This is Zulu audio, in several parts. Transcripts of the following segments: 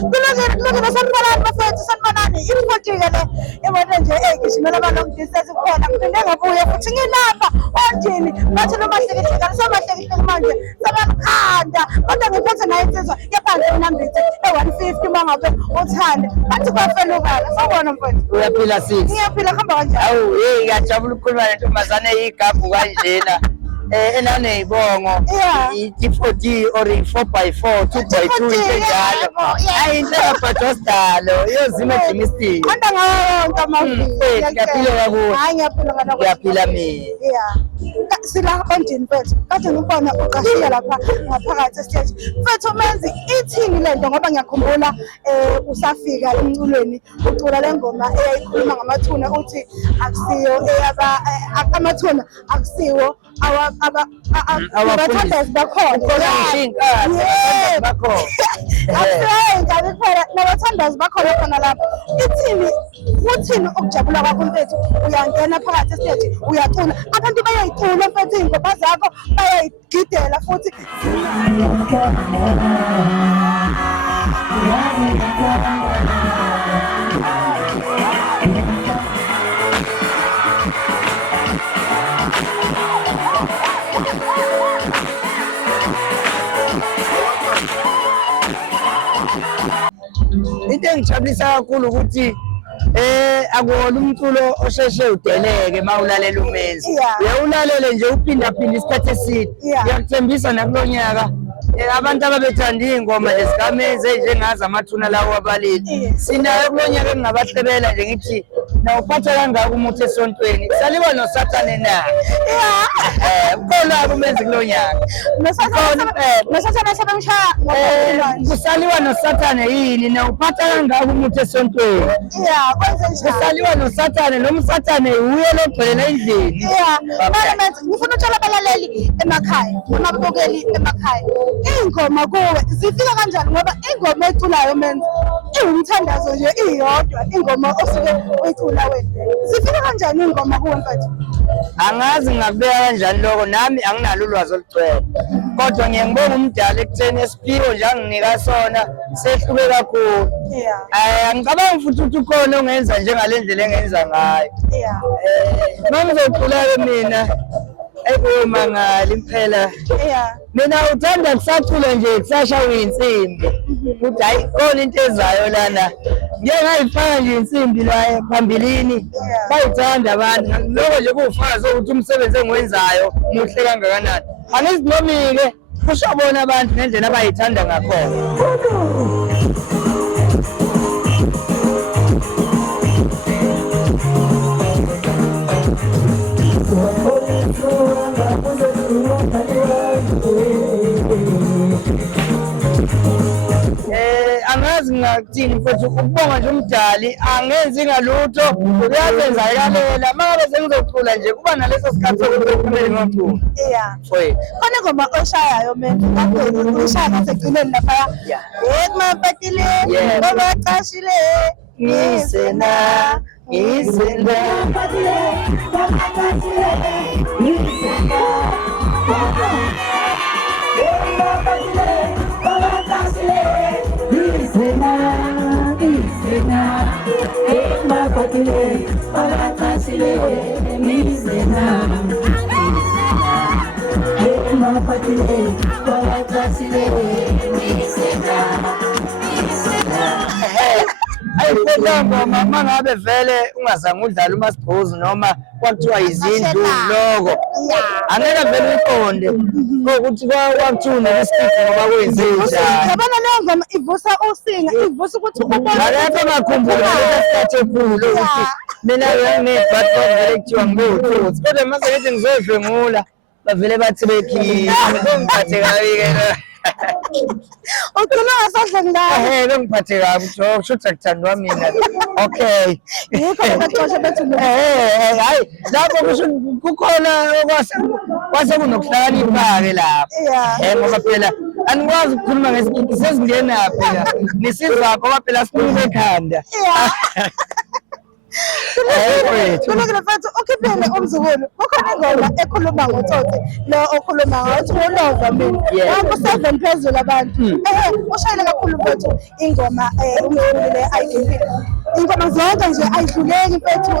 Kulungile sanibonani bafethu sanibonani iphotike le imoto nje egishimela abantu distance kuphela kuphinde ngabuye futhi ngilapha ondini bathi noma hlekehlekana samahlekehleke manje sabamkhanda kodwa ngiphethe nayo insizwa yebhange enambithi e150 mangabe uthande bathi kwafelukala sawubona mfethu uyaphila sisi ngiyaphila khamba kanjani awu hey ngiyajabula ukukhuluma nentombazane eyigabu kanjena enaneyibongo i-40 or i4x4 2x2 enjalo ayinhle bhadosdalo iyozima ejimistic anda ngayo yonke amavili ngiyaphila kakuhle hayi ngiyaphila kana ngiyaphila mina sila ondini mfethu kade ngibona uqashile lapha ngaphakathi estage mfethu menzi ithini lento ngoba ngiyakhumbula usafika emculweni ucula lengoma eyayikhuluma ngamathuna uthi akusiyo eyaba amathuna akusiwo abathandazi bakhona akusiyo kuphela nabathandazi bakhona khona lapho ithini kuthini ukujabula kwakho mfethu uyangena phakathi estage uyacula abantu bayayicula mfethu iy'ngoma zakho bayayigidela futhi into engijabulisa kakhulu ukuthi akuwona umculo osheshe udeleke mawulalela umenzi uyawulalele nje uphinda isikhathi eside ngiyakuthembisa nakulo nyaka abantu ababethanda iy'ngoma lezikamenzi ey'njengazo amathuna lawo wabalili sinayo kulo nyaka engingabahlebela nje ngithi nawuphatha kangaka umuthi esontweni kusaliwa nosathane na ukhona umenzi kulo nyaka kusaliwa nosathane yini nawuphatha kangaka umuthi esontweni kusaliwa nosathane noma usathane uye logxelela endlini ngifuna utshela abalaleli emakhaya amabukeli emakhaya iy'ngoma kuwe zifika kanjani ngoba ingoma eculayo menzi iwumthandazo nje iyodwa ingoma osuke uyicula wena zifika kanjani iy'ngoma kuwe mfethu angazi ngingakubeka kanjani lokho nami anginalo ulwazi olugcwele kodwa ngiyangibonga umdala ekutheni esiphiwo nje anginika sona sehluke kakhulu angicabangi futhi ukuthi ukhona ongenza njengale ndlela engenza ngayo uma ngizocula-ke mina ekumangali impela mina uthanda kusacula nje kusashawa iy'nsimbi ukuthi hayi khona into ezayo lana ngeke ngayifaka nje insimbi la phambilini bayithanda abantu lokho nje kuwufakazi ukuthi umsebenzi engiwenzayo muhle kangakanani angizinomike kusho bona abantu ngendlela abayithanda ngakhona angazi ngakuthini mfethu ukubonga nje umdali angenzi ngalutho uyazenzakalela mangabe sengizocula nje kuba naleso sikhathi sokuthi kuphumele ngocula khona ingoma oshayayo mina kade uyishaya ngasekugcineni laphaya kumapatile ngoba cashile ngisena ayifetangoma uma ngabe vele ungazange udlala umasibhuzu noma kwakuthiwa izindlu loko angeke vele uyiqonde ukuthi kwakuthiwa unelisiphi ngoba kwenzenjani yabona leyo ngoma ivusa usinga ivusa ukuthi akekho ngakhumbula lesikhathi ekhulu ukuthi mina nginebhatoni vele kuthiwa ngibe-uthuthu kodwa mase ngithi ngizodlwengula bavele bathi bekhile bengiphathe kabi-ke ucula ngasadla ngalo bengiphathe kabi kusho ukuthi akuthandwa mina okay yikho bexosha bethi hayi lapho kusho kukhona kwase kunokuhlakanipha-ke lapho ngoba phela Anikwazi ukukhuluma ngesikiti sezingenaphi la. Nisizakho ngoba phela sikhuluma ekhanda. Kulungile mfethu ukhiphile umzukulu kukhona ingoma ekhuluma ngotsotsi lo okhuluma ngathi ulova mina ku7 phezulu abantu ushayele kakhulu mfethu ingoma umzukulu le ayidlulile ingoma zonke nje ayidluleki mfethu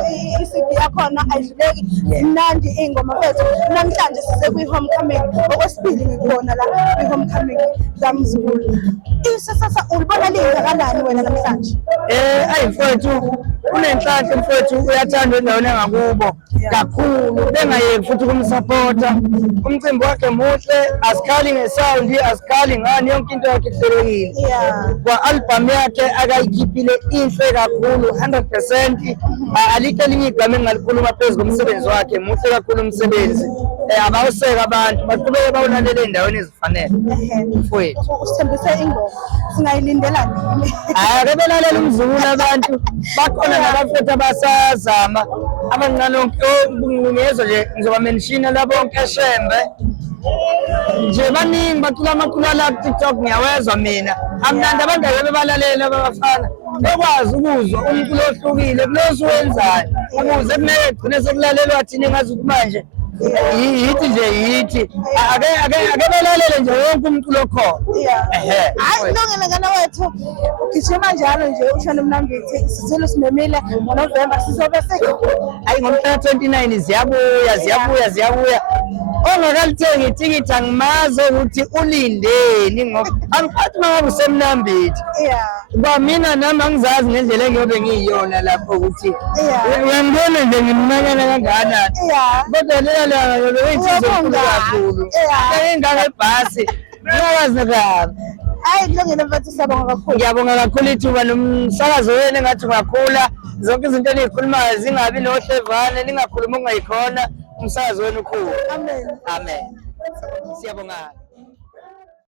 i-CD yakhona ayidluleki imnandi ingoma mfethu namhlanje size kwi-homecoming okwesibili ngikhona la kwi-homecoming kamzukulu isasa ulibona lingakanani wena namhlanje mfethu unenhlanhla mfethu uyathanda endaweni engakubo kakhulu bengayeki futhi ukumsupporta umcimbi wakhe muhle asikhali ngesound asikhali ngani yonke into yakhe ihlelekile kwa album yakhe akayikhiphile inhle kakhulu 100% alikho elinye igama engalikhuluma phezu komsebenzi wakhe muhle kakhulu umsebenzi abawuseka abantu baqhubeke bawulalele endaweni ezifanele mfowethu usithembise ingoma singayilindelani akebelalela umzukulu abantu bakhona nabafethu abasazama abancane ngezwe nje ngizoba mention labo bonke eshembe nje baningi bacula amaculo la TikTok ngiyawezwa mina amnandi abantu abebalalela abafana bekwazi ukuzwa umculo ohlukile kulosu wenzayo ukuze kumele gcine sekulalelwa thina ngazi ukuthi manje yithi nje yithi akebelalele nje wonke umculo khona hayi kulungile ngana wethu ugijima njalo nje ushona Mnambithi isizilo sinemile ngoNovember sizobe hayi ngomhla 29 ziyabuya ongakalithengi itikiti angimazi ukuthi ulindeni ngoba angiphathi mangabe usemnambithi kwamina nami angizazi ngendlela engiyobe ngiyiyona lapho ukuthi uyangibona nje ngimanyana kangakanani kodwa lela beyithizo kakhulu engingaka ebhasi ngiyakwazi nakabi hayi kulungile mfethu siyabonga kakhulu ngiyabonga kakhulu ithuba nomsakazo wenu engathi ungakhula zonke izinto eniyikhulumayo zingabi nohlevane ningakhuluma ongayikhona umsakazo wenu ukhulu amen amen siyabonga